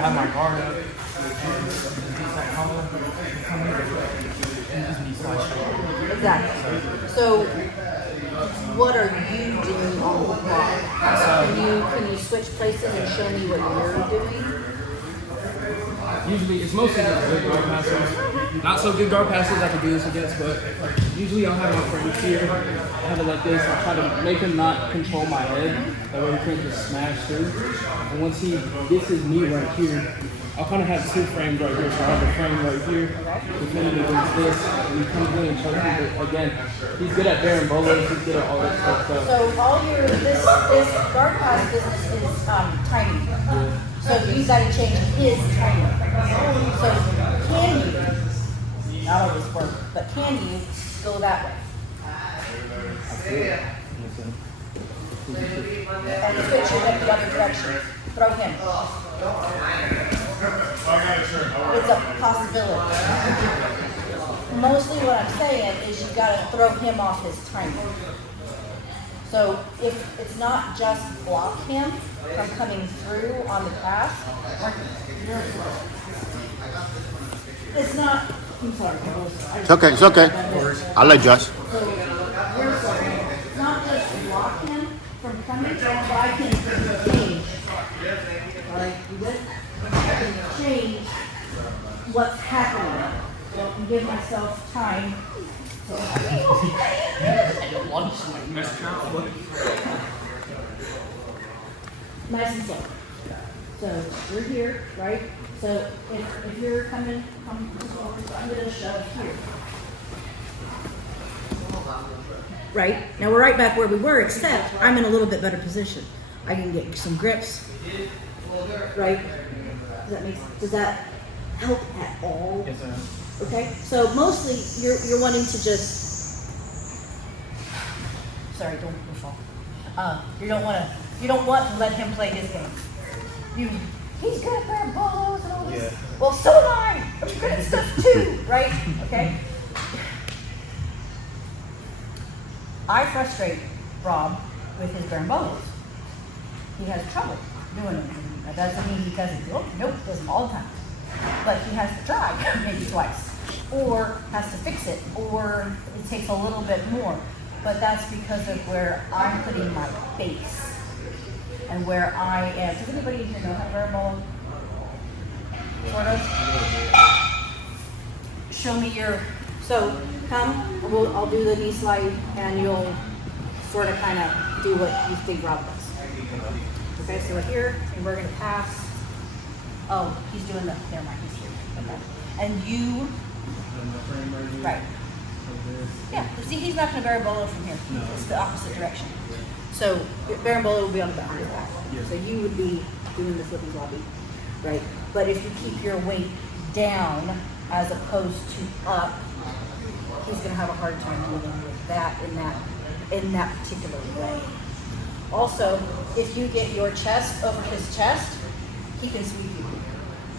have my guard up. Exactly. So, what are you doing on the block? Can you switch places and show me what you're doing? Usually, it's mostly just good guard passes. Not so good guard passes I can do this against, but usually I'll have my friends here, have it like this. I'll try to make him not control my head. That way he can't just smash through. And once he gets his knee right here, I'll kind of have two frames right here. So I have a frame right here, defending against this, and he comes in and chokes me. But again, he's good at bearing bolos, he's good at all that stuff. So all this guard pass business is timing. Yeah. So you got to change his timing. So can you, not always work, but can you go that way? And switch it up the other direction. Throw him. It's a possibility. Mostly what I'm saying is you got to throw him off his timing. So if it's not just block him from coming through on the pass, it's not. I'm sorry. It's okay. It's okay. I'll let Josh. So it's not just block him from coming down, but I can change. All right, you good? I can change what's happening. So I can give myself time. Nice and slow. So we're here, right? So if you're coming, come forward, so I'm going to shove here. Right? Now we're right back where we were, except I'm in a little bit better position. I can get some grips. Right? Does that help at all? Yes, sir. Okay, so mostly you're wanting to just. Sorry, don't fall. You don't want to let him play his game. He's good at grabbing balls and all this. Yeah. Well, so am I. I'm good at stuff too, right? Okay. I frustrate Rob with his barambolos. He has trouble doing it. That doesn't mean he doesn't do it. Nope, does them all the time. But he has to try maybe twice, or has to fix it, or it takes a little bit more. But that's because of where I'm putting my base and where I am. Does anybody here know how to barambolo? Sort of. Show me your. So come. I'll do the knee slide, and you'll sort of kind of do what you think Rob does. Okay, so we're here, and we're going to pass. Oh, he's doing the, never mind, he's here. Okay. And you, right. Yeah, see, he's not going to barambolo from here. No. It's the opposite direction. So, barambolo will be on the back of his back. Yeah. So you would be doing the flippy floppy, right? But if you keep your weight down as opposed to up, he's going to have a hard time dealing with that in that particular way. Also, if you get your chest over his chest, he can sweep you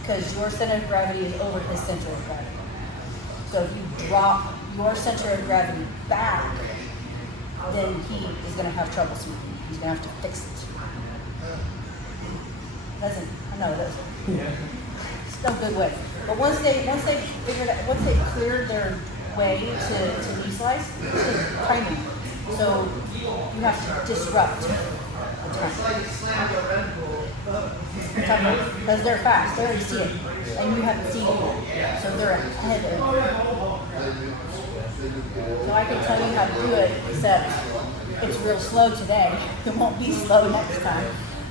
because your center of gravity is over his center of gravity. So if you drop your center of gravity back, then he is going to have trouble sweeping. He's going to have to fix it. Doesn't, I know it doesn't. Yeah. It's no good way. But once they figured out, once they cleared their way to knee slice, it's just timing. So you have to disrupt the timing. Because they're fast, they already see it, and you haven't seen it yet, so they're ahead of it. So I can tell you how to do it, except it's real slow today. It won't be slow next time.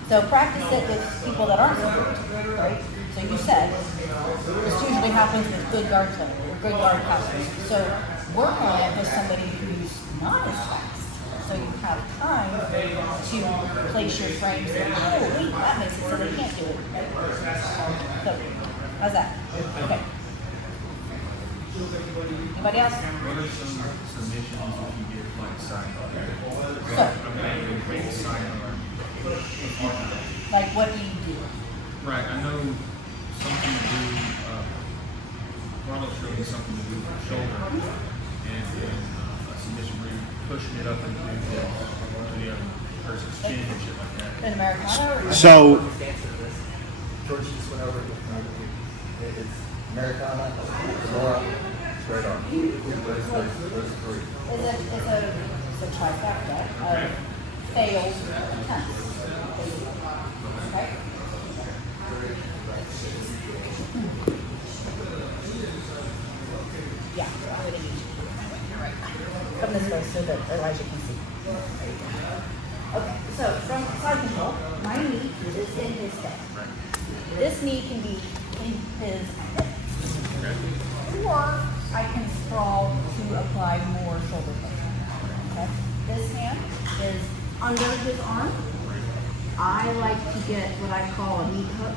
So practice it with people that aren't so good, right? So you said, this usually happens with good guard play, or good guard passers. So work on it with somebody who's not as fast. So you have time to place your frames and, oh wait, that makes it so they can't do it. Right? So, how's that? Okay. Anybody else? What are some submissions if you get like sidearm? So, like what do you do? Right, I know something to do, Carlos showed me something to do with the shoulder and then a submission where you're pushing it up into the other person's chin and shit like that. In Americana or? So George just went over it with me. It's Americana, Laura, straight on. Those three. It's a trifecta of failed attempts. Okay? Yeah, I'm going to need you. Come this way so that Elijah can see. Okay, so from side control, my knee is in his head. This knee can be in his hip. Or I can sprawl to apply more shoulder pressure. Okay? This hand is under his arm. I like to get what I call a meat hook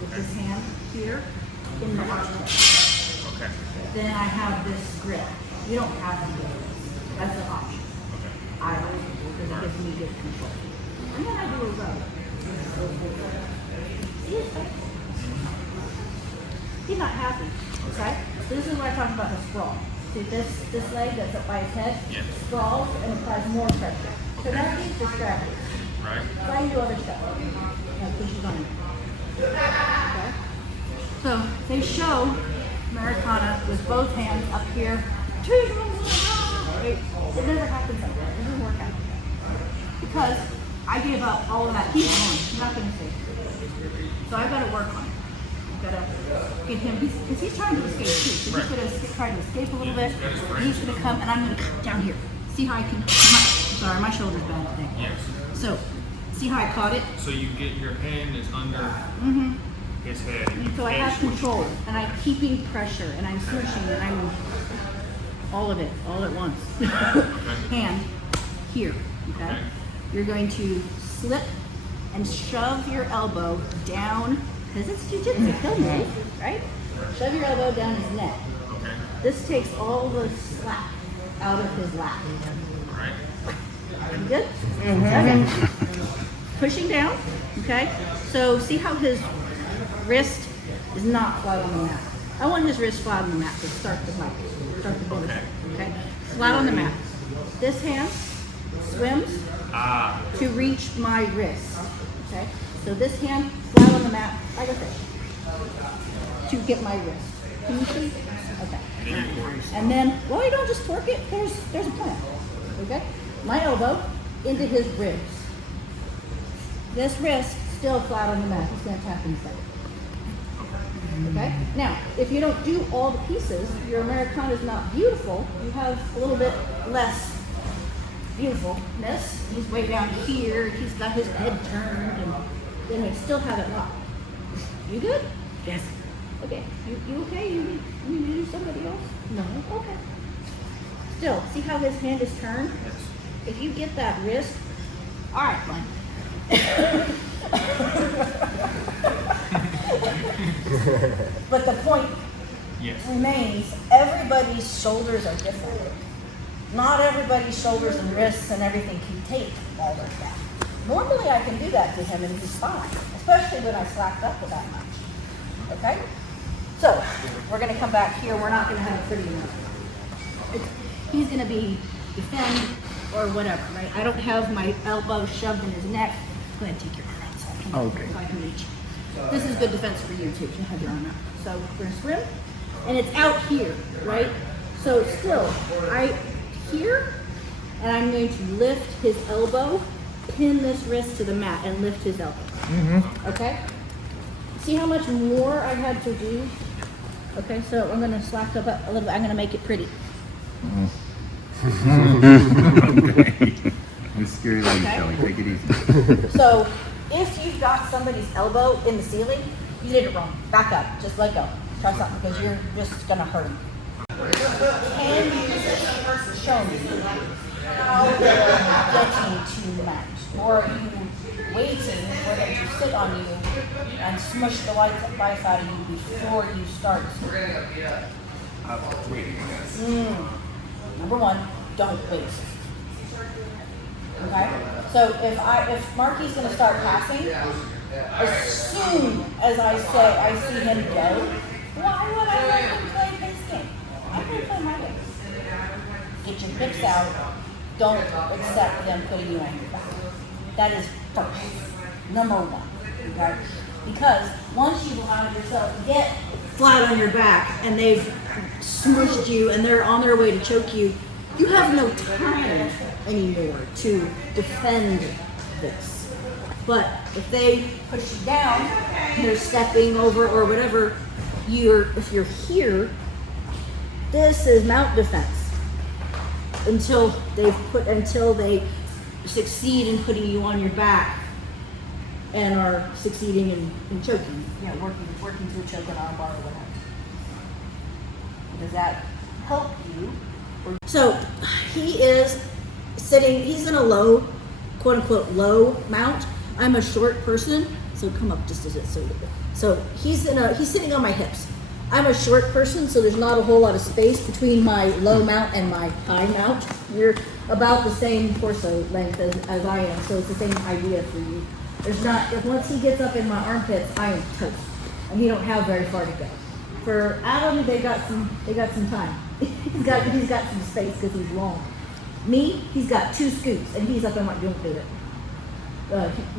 with this hand here in the armpit. Okay. Then I have this grip. You don't have to do this. That's an option. I like it because it gives me good control. And then I do a rub. See his face? He's not happy. Okay? So this is what I talked about the sprawl. See this leg that's up by his head? Yes. Sprawls and applies more pressure. So now he's distracted. Right. So I can do other stuff. Like pushes on him. Okay? So they show Americana with both hands up here. Right? It never happens like that. It doesn't work out. Because I gave up all of that. Keep going. I'm not going to stay. So I've got to work on it. I've got to get him, because he's trying to escape too. So he's going to try to escape a little bit. And he's going to come, and I'm going to come down here. See how I can, sorry, my shoulder's bad today. Yes. So, see how I caught it? So you get your hand is under his head, and you So I can have switch. control, and I'm keeping pressure, and I'm smushing, and I'm all of it, all at once. Hand here, okay? You're going to slip and shove your elbow down, because it's jujitsu, he'll move, right? Shove your elbow down his neck. Okay. This takes all the slack out of his lap. Right. You good? Okay. Pushing down, okay? So see how his wrist is not flat on the mat. I want his wrist flat on the mat to start the fight, start the build. Okay? Flat on the mat. This hand swims to reach my wrist. Okay? So this hand flat on the mat like a fish to get my wrist. Can you see? Okay. And then, well, you don't just torque it. There's a plan. Okay? My elbow into his ribs. This wrist still flat on the mat. He's going to tap inside. Okay? Now, if you don't do all the pieces, your Americana is not beautiful. You have a little bit less beautifulness. He's way down here. He's got his head turned, and then we still have it locked. You good? Yes. Okay. You okay? You need to do somebody else? No. Okay. Still, see how his hand is turned? Yes. If you get that wrist, all right, fine. But the point Yes. remains, everybody's shoulders are different. Not everybody's shoulders and wrists and everything can take all of that. Normally I can do that to him and he's fine, especially when I slacked up with that much. Okay? So, we're going to come back here. We're not going to have it pretty enough. He's going to be defend or whatever, right? I don't have my elbow shoved in his neck. Go ahead, take your arm out so I can reach. This is good defense for you too, to have your arm out. So we're going to swim, and it's out here, right? So still, here, and I'm going to lift his elbow, pin this wrist to the mat, and lift his elbow. Okay? See how much more I had to do? Okay, so I'm going to slack up a little bit. I'm going to make it pretty. I'm scared of you, Shelly. Take it easy. So if you've got somebody's elbow in the ceiling, you did it wrong. Back up. Just let go. Try something because you're just going to hurt him. Can you show me how they're getting too much? Or are you waiting for them to sit on you and smush the life out of you before you start? Number one, don't wait. Okay? So if Marky's going to start passing, as soon as I see him go, why would I let him play his game? I'm going to play my game. Get your hips out. Don't accept them putting you on your back. That is first. Number one. Okay? Because once you've allowed yourself to get flat on your back and they've smushed you and they're on their way to choke you, you have no time anymore to defend this. But if they push you down, they're stepping over or whatever, if you're here, this is mount defense until they succeed in putting you on your back and are succeeding in choking. Yeah, working through choke and arm bar or whatever. Does that help you? So he is sitting, he's in a low, quote unquote, low mount. I'm a short person, so come up just a bit. So he's sitting on my hips. I'm a short person, so there's not a whole lot of space between my low mount and my high mount. You're about the same torso length as I am, so it's the same idea for you. There's not, once he gets up in my armpits, I am toast, and he don't have very far to go. For Adam, they got some time. he's got some space because he's long. Me, he's got 2 scoops, and he's up in my, don't do it.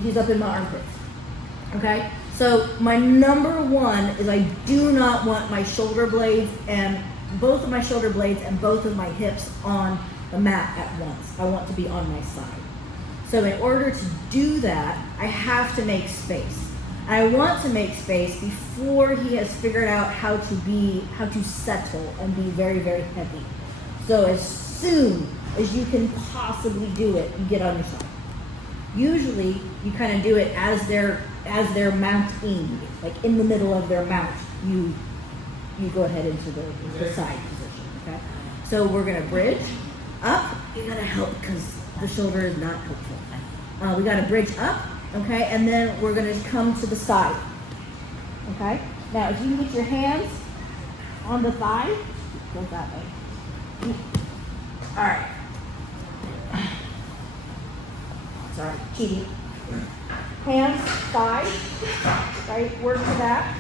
He's up in my armpits. Okay? So my number one is I do not want my shoulder blades and both of my shoulder blades and both of my hips on the mat at once. I want to be on my side. So in order to do that, I have to make space. I want to make space before he has figured out how to settle and be very, very heavy. So as soon as you can possibly do it, you get on your side. Usually you kind of do it as they're mounting, like in the middle of their mount, you go ahead into the side position, okay? So we're gonna bridge up. You gotta help because the shoulder is not helpful. We gotta bridge up, okay? And then we're gonna come to the side, okay? Now if you can get your hands on the thigh, go that way. All right. Sorry, cheating. Hands, thigh, right? Work to that.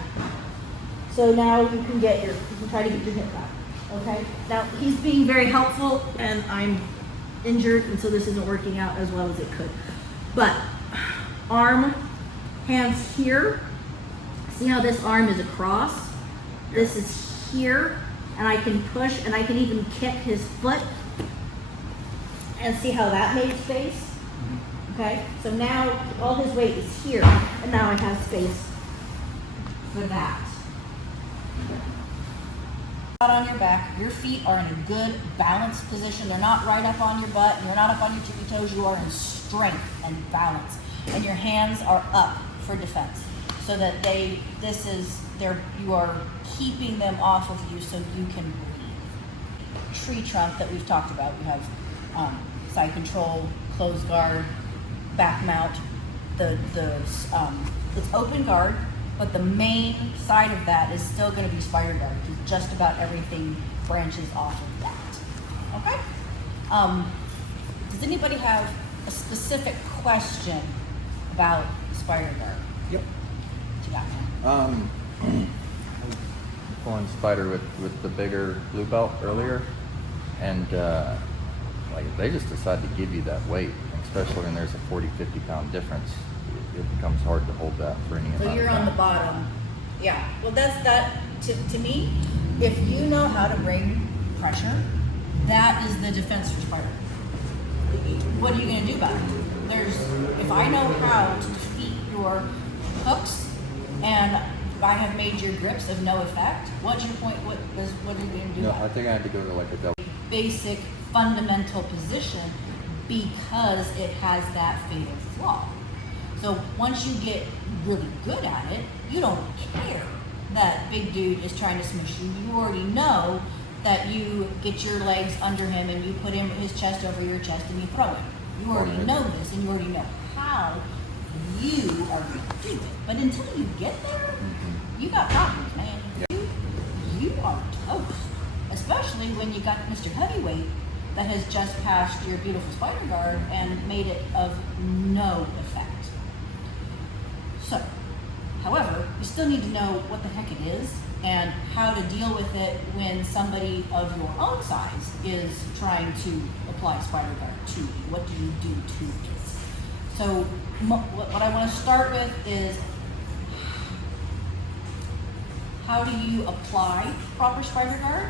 So now you can try to get your hip back. Okay. Now he's being very helpful, and I'm injured, and so this isn't working out as well as it could. But arm, hands here. See how this arm is across? This is here, and I can push, and I can even kick his foot, and see how that made space. Okay, so now all his weight is here, and now I have space for that. Out on your back, your feet are in a good balanced position. They're not right up on your butt, and you're not up on your tippy toes. You are in strength and balance, and your hands are up for defense, so that you are keeping them off of you, so you can breathe. Tree trunk that we've talked about. We have side control, closed guard, back mount. It's open guard, but the main side of that is still going to be spider guard because just about everything branches off of that. Okay? Does anybody have a specific question about spider guard? Yep. What you got, man? Pulling spider with the bigger blue belt earlier, and like if they just decide to give you that weight, especially when there's a 40-50 pound difference, it becomes hard to hold that for any amount of time. So you're on the bottom. Yeah. Well, that's that. To me, if you know how to bring pressure, that is the defense for spider. What are you going to do about it? If I know how to defeat your hooks and I have made your grips of no effect, what's your point? What are you going to do? No, about I think I had to go to like a double. Basic fundamental position because it has that fatal flaw. So once you get really good at it, you don't care that big dude is trying to smush you. You already know that you get your legs under him and you put his chest over your chest and you throw him. You already know this and you already know how you are going to do it. But until you get there, you got problems, man. You are toast. Especially when you got Mr. Heavyweight that has just passed your beautiful spider guard and made it of no effect. So, however, you still need to know what the heck it is and how to deal with it when somebody of your own size is trying to apply spider guard to you. What do you do to it? So, what I want to start with is how do you apply proper spider guard,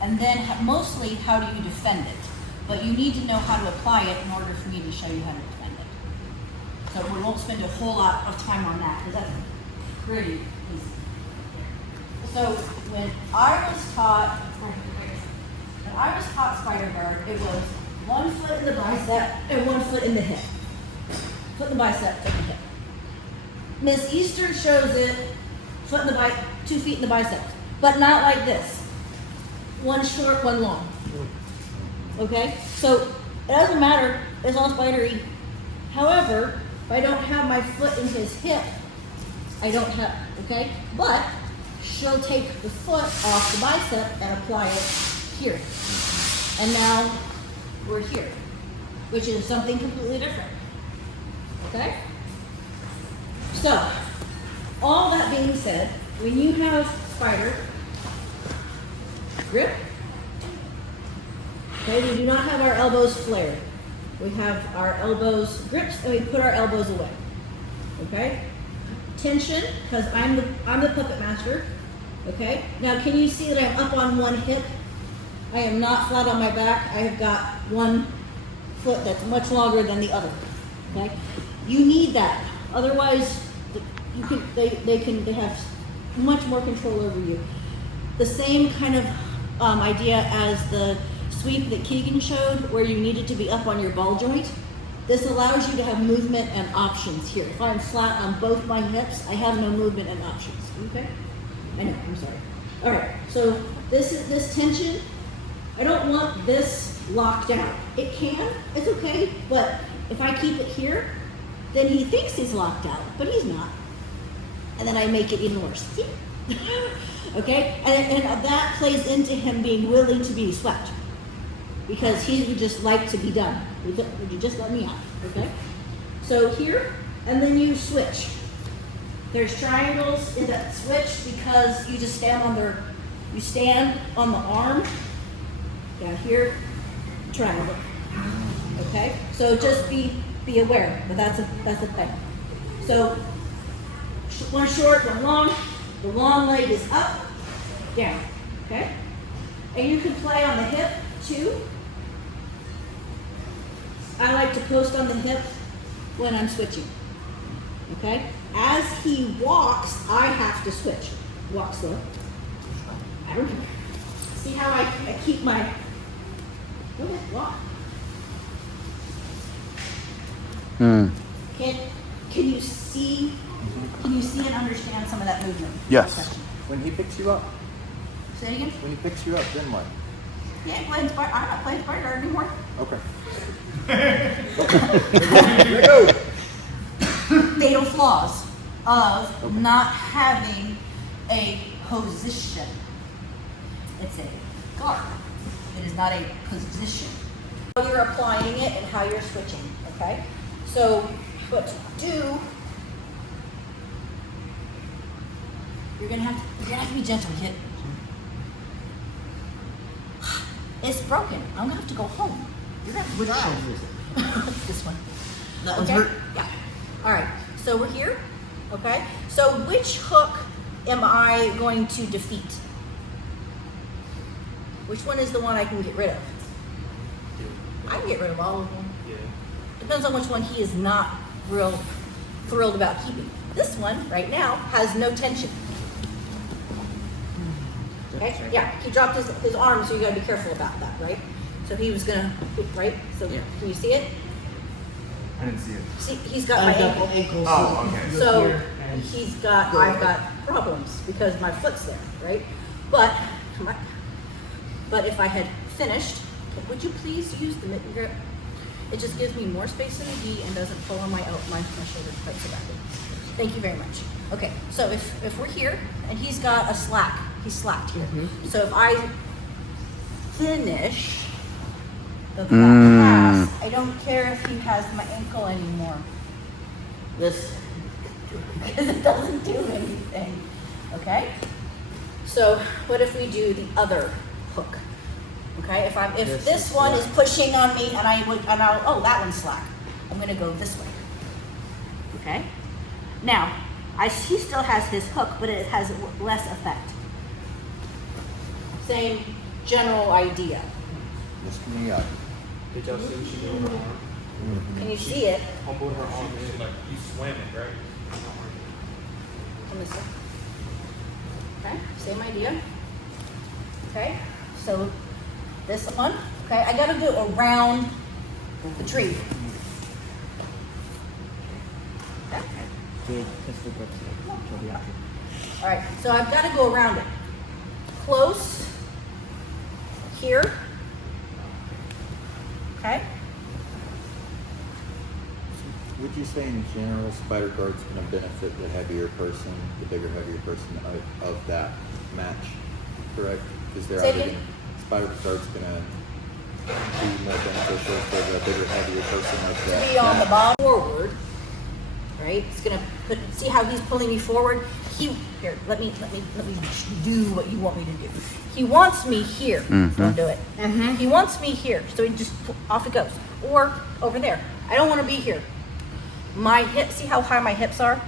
and then mostly how do you defend it. But you need to know how to apply it in order for me to show you how to defend it. So we won't spend a whole lot of time on that because that's pretty easy. So when I was taught spider guard, it was 1 foot in the bicep and 1 foot in the hip. Foot in the bicep, foot in the hip. Miss Eastern shows it 2 feet in the biceps, but not like this. 1 short, 1 long. Okay? So it doesn't matter, it's all spidery. However, if I don't have my foot in his hip, I don't have, okay? But she'll take the foot off the bicep and apply it here. And now we're here, which is something completely different. Okay? So, all that being said, when you have spider grip, okay, we do not have our elbows flared. We have our elbows grips and we put our elbows away. Okay? Tension, because I'm the puppet master. Okay? Now can you see that I'm up on 1 hip? I am not flat on my back. I have got 1 foot that's much longer than the other. Okay? You need that. Otherwise, they have much more control over you. The same kind of idea as the sweep that Keegan showed, where you needed to be up on your ball joint. This allows you to have movement and options here. If I'm flat on both my hips, I have no movement and options. Okay? I know, I'm sorry. All right, so this tension, I don't want this locked down. It can, it's okay, but if I keep it here, then he thinks he's locked out, but he's not. And then I make it even worse. Okay? And that plays into him being willing to be swept. Because he would just like to be done. Would you just let me out? Okay? So here, and then you switch. There's triangles in that switch because you just stand on the arm. Down here, triangle. Okay? So just be aware, but that's a thing. So 1 short, 1 long. The long leg is up, down. Okay? And you can play on the hip too. I like to post on the hip when I'm switching. Okay? As he walks, I have to switch. Walk slow. I don't know. See how I keep my. Go ahead, walk. Can you see? Can you see and understand some of that movement? Yes. When he picks you up, Say again? when he picks you up, then what? Yeah, I'm not playing spider guard anymore. Okay. Fatal flaws of not having a position. It's a guard. It is not a position. How you're applying it and how you're switching. Okay. So what to do? You're gonna have to be gentle, kid. It's broken. I'm gonna have to go home. You're gonna have to drive. This one. That one's Okay? hurt. Yeah. All right. So we're here. Okay. So which hook am I going to defeat? Which one is the one I can get rid of? I can get rid of all of them. Yeah. Depends on which one he is not real thrilled about keeping. This one right now has no tension. Okay? Yeah, he dropped his arm, so you gotta be careful about that, right? So he was gonna, right? So Yeah. can you see it? I didn't see it. See, he's got my ankle. Oh, okay. So and I've got problems because my foot's there, right? But if I had finished, would you please use the mitten grip? It just gives me more space in the gi and doesn't pull on my shoulder quite so badly. Thank you very much. Okay, so if we're here and he's got a slack, he's slacked here. So if I finish the pass, I don't care if he has my ankle anymore. This. Because it doesn't do anything. Okay? So what if we do the other hook? Okay, if this one is pushing on me and oh, that one's slack. I'm gonna go this way. Okay? Now, he still has his hook, but it has less effect. same general idea. Just me, I, Did y'all see what she did with her arm? Can you see it? Humbled her arm in. Like you swam it, right? Let me see. Okay, same idea. Okay, so this one, okay, I gotta go around the tree. Okay. Good pistol grips. She'll be out here. All right, so I've got to go around it. Close here. Okay. would you say in general Spider Guard's going to benefit the heavier person, the bigger, heavier person of that match, correct? Because they're Say either again? Spider Guard's going to be more beneficial for the bigger, heavier person of that To be on the match. ball forward, right? It's gonna put. See how he's pulling me forward. Here. Let me do what you want me to do. He wants me here. Don't do it. He wants me here. So he just off it goes, or over there. I don't want to be here. My hip. See how high my hips are.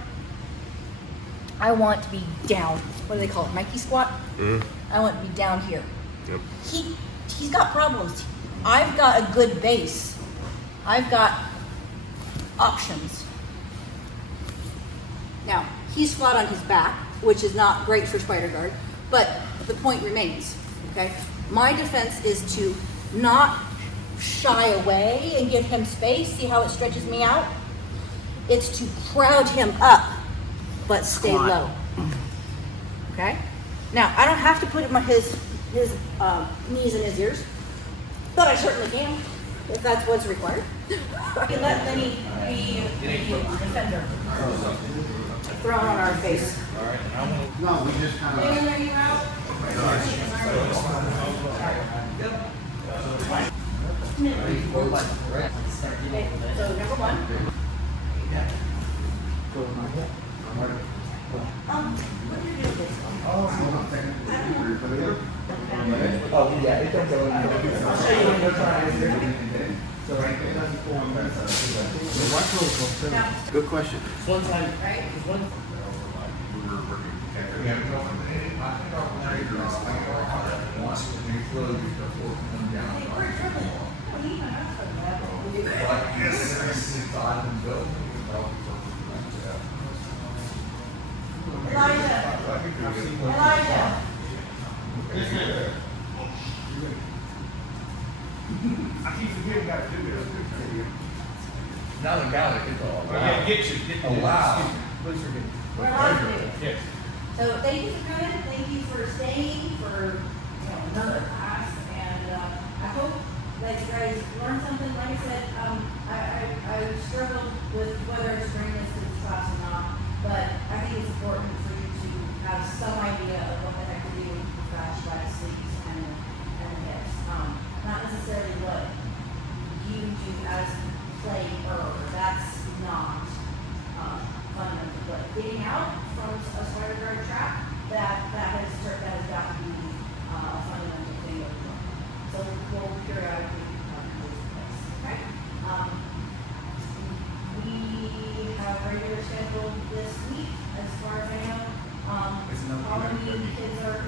I want to be down. What do they call it? Nike squat. I want to be down here. Yep. He's got problems. I've got a good base. I've got options. Now, he's flat on his back, which is not great for Spider Guard, but the point remains, okay? My defense is to not shy away and give him space. See how it stretches me out? It's to crowd him up, but stay low. Okay? Now, I don't have to put him on his knees in his ears, but I certainly can, if that's what's required. I can let Lenny be the defender. Thrown on our face. No, we just kind of. And there you out. Okay, so number one. What do you do with this one? Oh, yeah, it don't go in there. I'll show you. Now, Good question. One time, right? one. Elijah. I keep forgetting how to do this. Now the guy that gets all. Yeah, get you. Oh, wow. Please forgive me. We're allowed to do. Yes. So thank you for coming. Thank you for staying for another class, and I hope that you guys learned something. Like I said, I struggled with whether to bring this to this class or not, but I think it's important for you to have some idea of what the heck to do with crash by sleeves and the hips. Not necessarily what you do as player. That's not fundamental, but getting out from a Spider Guard trap, that has got to be a fundamental thing of the So we'll periodically do this, okay? We have regular schedule this week, as far as I know. Halloween kids are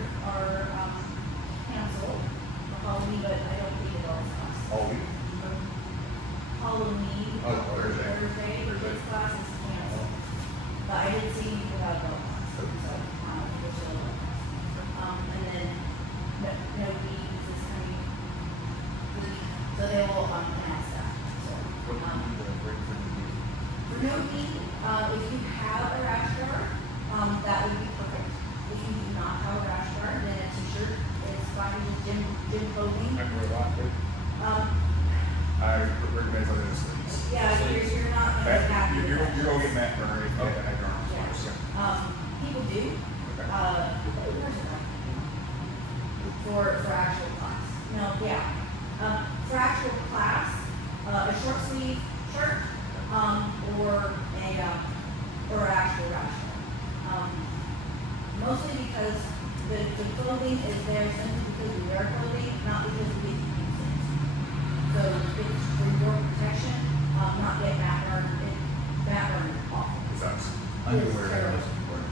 canceled for Halloween, but I don't think it all class. Oh, we. Halloween, Oh, Thursday. for kids class is canceled. But I didn't see anything about adult class, so, we'll show them. And then, no meetings this coming week, so they will, announce that, so. For no meeting, if you have a rash guard, that would be perfect. If you do not have a rash guard, then a t-shirt is fine, gym clothing. I can wear a lot, but I recognize other sleeves. Yeah, you're not gonna have. You're gonna get Matt Burner if you Okay. have arms. People do, where's it at? For actual class. No, yeah. For actual class, a short sleeve shirt, or an actual rash. Mostly because the clothing is there simply because we wear clothing, not because we get to use things. So it's for your protection, not get back burned off. Sucks. Underwear. It's that was important.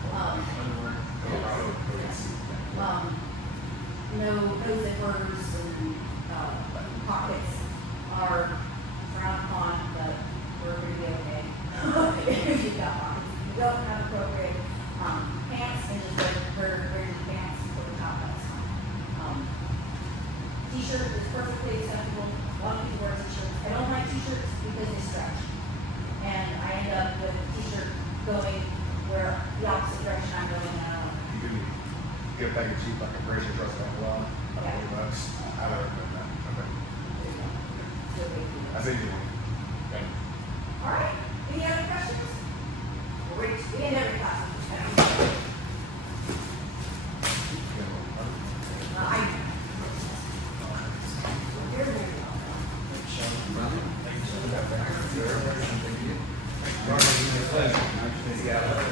No zippers and pockets are frowned upon, but we're going to be okay. If you've got pockets. You don't have appropriate pants, and just wear your pants and put the top, that's fine. T-shirt is perfectly acceptable. A lot of people wear t-shirts. I don't like t-shirts because they stretch. And I end up with a t-shirt going where the opposite direction I'm going. You can get a bag of cheap, like a brazier dress on the wall, like $40. I would recommend that. Okay. That's an easy one. Okay. All right. Any other questions? We end every class. Thank you.